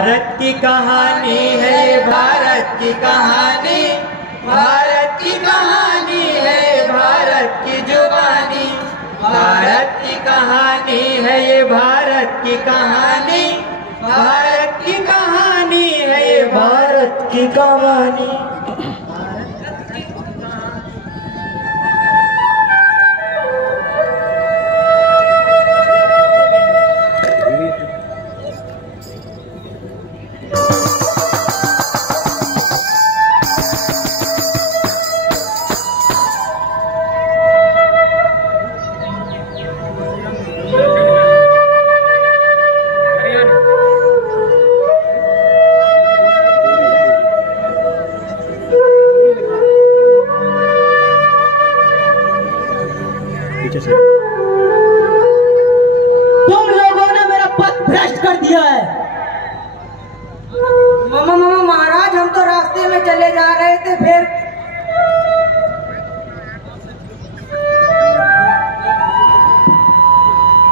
भारत की कहानी है ये, भारत की कहानी, भारत की कहानी है ये, भारत की जुबानी, भारत की कहानी है ये, भारत की कहानी, भारत की कहानी है ये, भारत की कहानी। तुम लोगों ने मेरा पथ भ्रष्ट कर दिया है। महाराज, हम तो रास्ते में चले जा रहे थे, फिर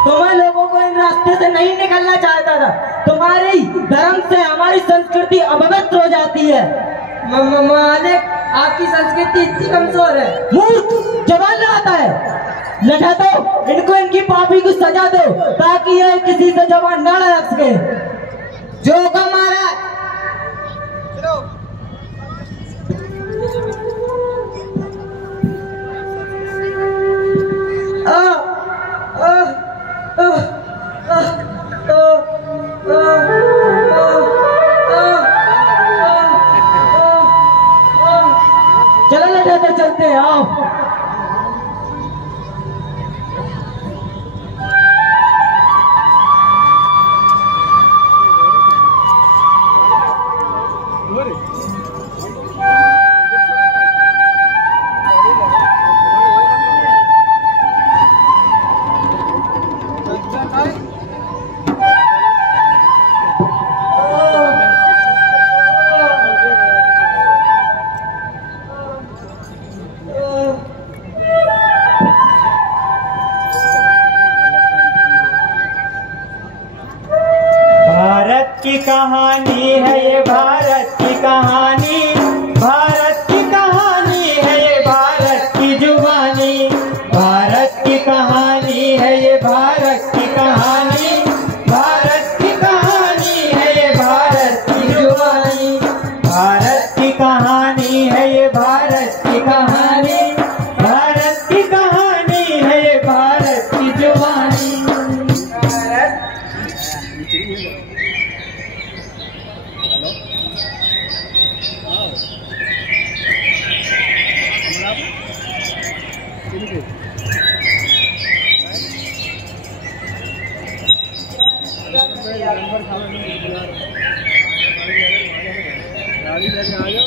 तुम्हें लोगों को इन रास्ते से नहीं निकलना चाहता था। तुम्हारी धर्म से हमारी संस्कृति अपवित्र हो जाती है। मालिक, आपकी संस्कृति इतनी कमजोर है। मूर्ख, जवान लगाता है। लटा दो इनको, इनकी पापी को सजा दो ताकि ये किसी से जवान न लगा सके। जो हमारा चलो लटाते चलते हैं, आओ। भारत की कहानी है ये, भारत की कहानी, भारत की कहानी है ये, भारत की जुबानी, भारत की कहानी है ये, भारत की कहानी, भारत की कहानी है ये, भारत की जुबानी, भारत की कहानी है ये, भारत की कहानी, भारत की कहानी है ये, भारत की जुबानी। गाड़ी लेके आ जाओ,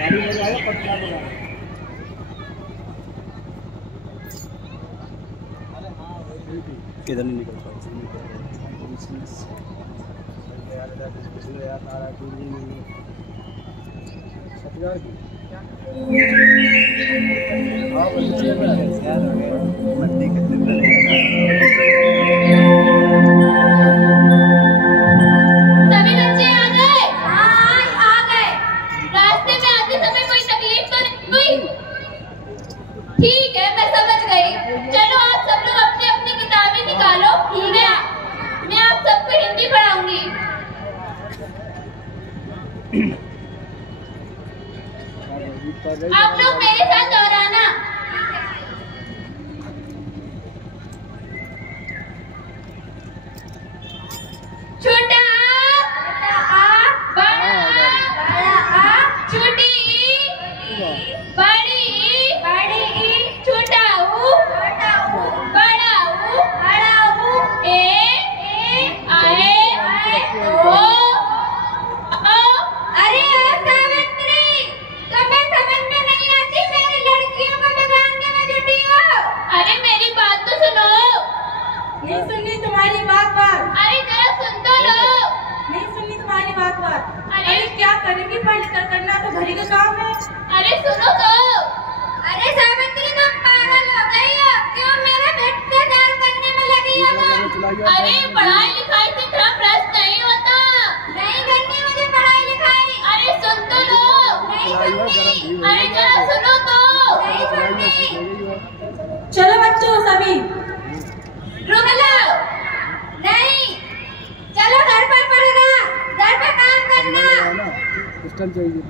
गाड़ी लेके आ जाओ, पटना बुला। किधर नहीं निकल पाए ठीक है, मैं समझ गई। चलो आप सब लोग अपनी अपनी किताबें निकालो, ठीक है? मैं आप सबको हिंदी पढ़ाऊंगी। आप लोग मेरे साथ दोहराना। छोटा आ, बड़ा आ, छोटी बड़ी बड़ी, छोटा ऊ, बड़ा ऊ, ए आए ओ। अरे सावित्री, तुम्हें समझ में नहीं आती? मेरी लड़कियों को बिगाड़ने में जुटी हो। अरे मेरी बात तो सुनो। नहीं सुननी तुम्हारी बात। अरे जरा सुन तो लो। नहीं सुननी तुम्हारी बात। अरे क्या करेंगी? पढ़ लिख कर करना तो घर का काम है। अरे सुनो तो। अरे सावित्री, तुम पागल हो गई हो? क्यों मेरे बेटे से प्यार करने में लगी हो तुम? अरे पढ़ाई लिखाई से धर्म भ्रष्ट नहीं होता। नहीं करनी मुझे पढ़ाई लिखाई। अरे सुन तो लो। नहीं सुनती। अरे जरा सुनो तो। नहीं सुनती। चलो बच्चों सभी रुक लो। नहीं चलो घर पर पढ़ना, घर पर काम करना। सिस्टम चाहिए।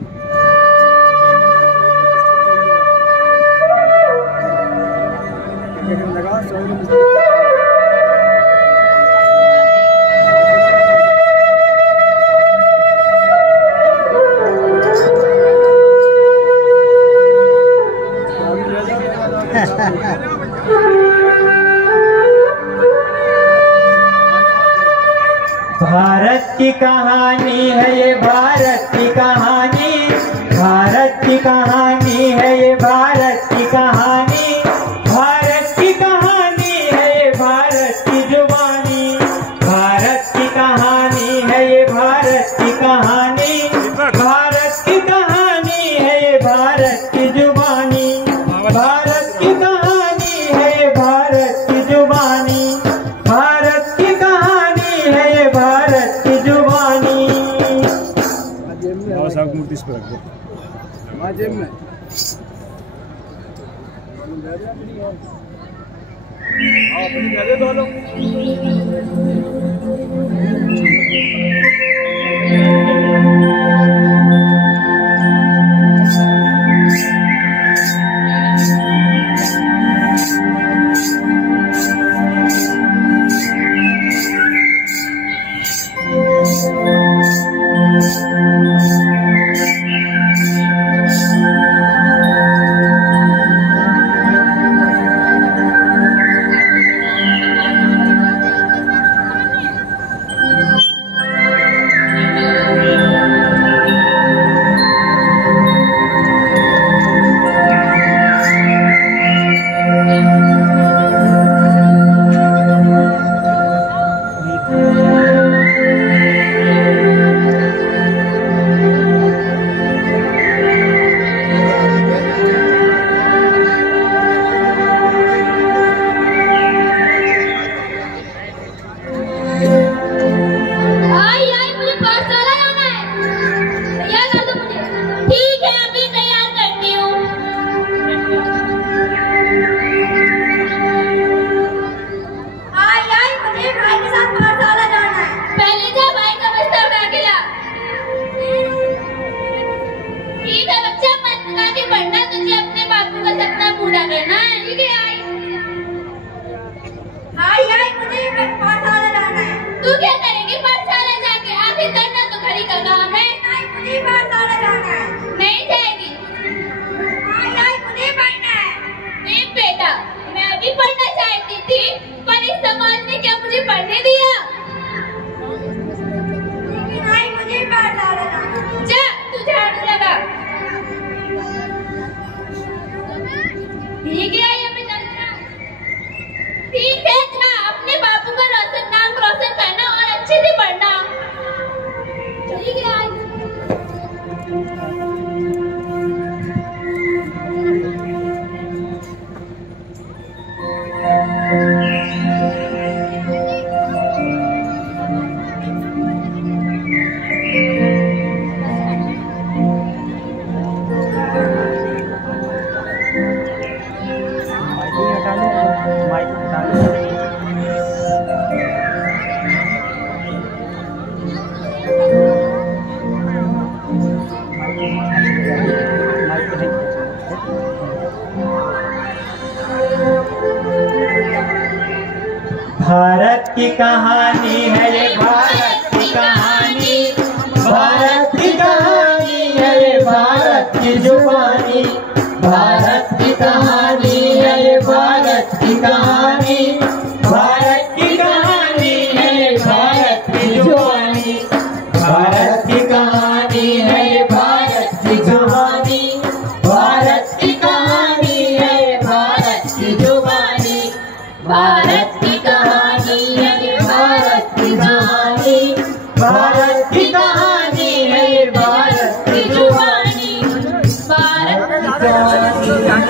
भारत की कहानी है ये, भारत की कहानी, भारत की कहानी है ये, भारत की कहानी, भारत की कहानी है ये, भारत की जुबानी, भारत की कहानी है ये, भारत की कहानी, भारत की कहानी है ये, भारत की जुबानी, भारत की कहानी है ये, भारत की जुबानी, भारत की कहानी है ये, भारत की जुबानी। मूर्ति इस पर रख दो। हमारे जेब में अपनी दे दो लोग। भारत की कहानी है ये, भारत की कहानी, भारत की कहानी है ये, भारत की जुबानी, भारत की कहानी है ये, भारत की कहानी, भारत की कहानी है ये, भारत की जुबानी, भारत की कहानी है ये, भारत की जुबानी, भारत की कहानी है ये, भारत की जुबानी, भारत की कहानी है ये, भारत की जुबानी, भारत की कहानी है ये, भारत की जुबानी, भारत की कहानी।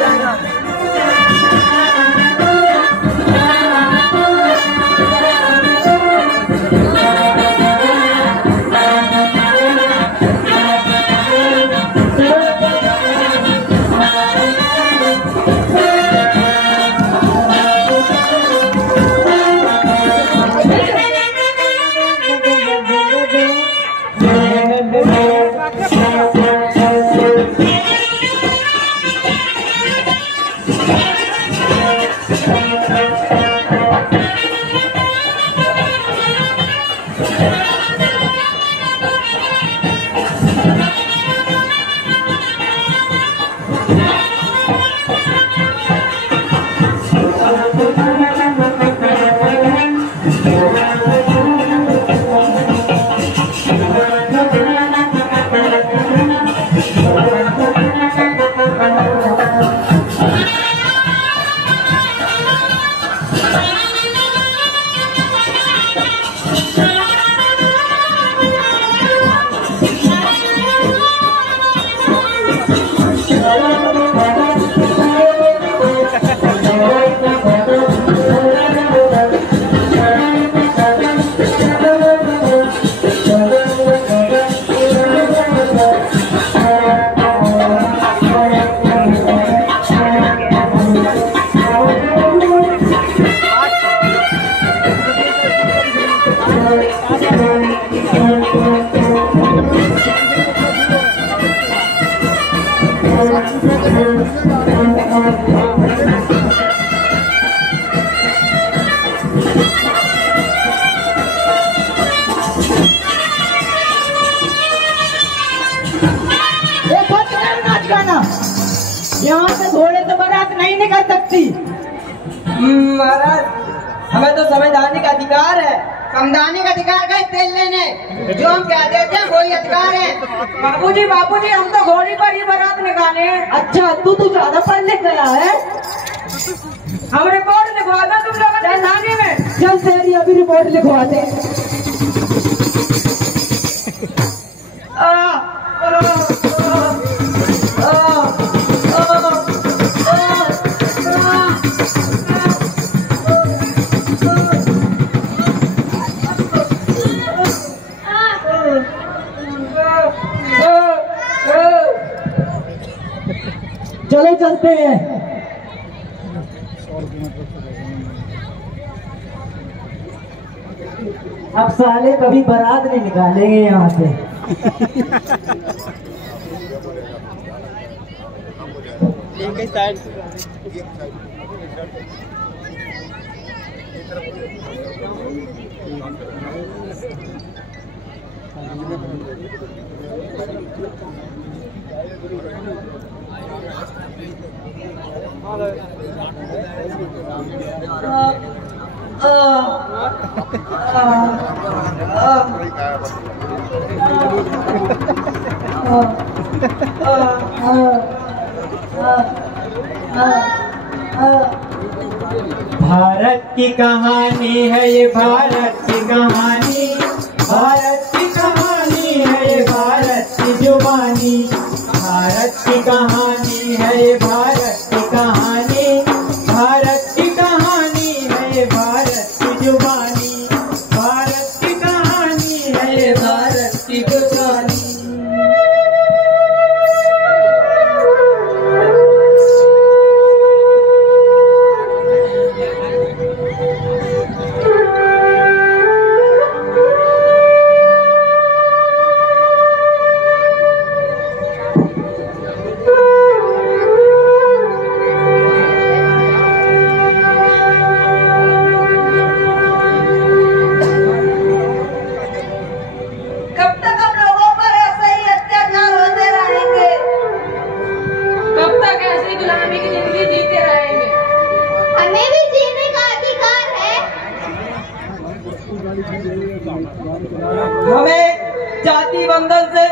यहाँ से घोड़े से बारात नहीं निकल सकती। महाराज, हमें तो संवैधानिक अधिकार है। संवैधानिक अधिकार का तेल लेने जो हम कह देते हैं वही अधिकार है। बाबूजी हम तो घोड़ी पर ही बारात निकाले हैं। अच्छा, तू ज्यादा पढ़ लिख गया है। हम रिपोर्ट लिखवा दो तुम लोग थाने में। चल तेरी अभी रिपोर्ट लिखवाते। चलो चलते हैं। अब साले कभी बारात नहीं निकालेंगे यहाँ से। भारत की कहानी है ये, भारत की कहानी, भारत की कहानी है ये, भारत की जुबानी, भारत की कहानी है ये, भारत की कहानी, भारत की कहानी है ये, भारत की जुबानी, भारत की कहानी है ये, भारत की जुबानी। हमें जाति बंधन से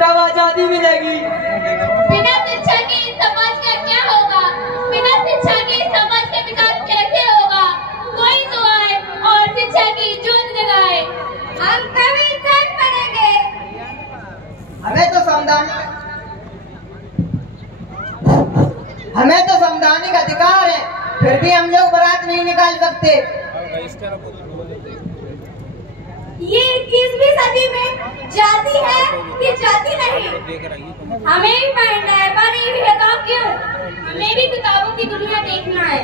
कब आजादी मिलेगी? बिना शिक्षा के इस समाज का क्या होगा? बिना शिक्षा के इस समाज का विकास कैसे होगा? कोई तो आए और शिक्षा की जूझ दिलाए, हम तभी इंसान बनेंगे। हमें तो संवैधानिक अधिकार है, फिर भी हम लोग बारात नहीं निकाल सकते। ये 21वीं सदी में जाति है कि जाति नहीं, हमें ही पढ़ना है, पर ये भेदभाव क्यों? हमें भी किताबों की दुनिया देखना है।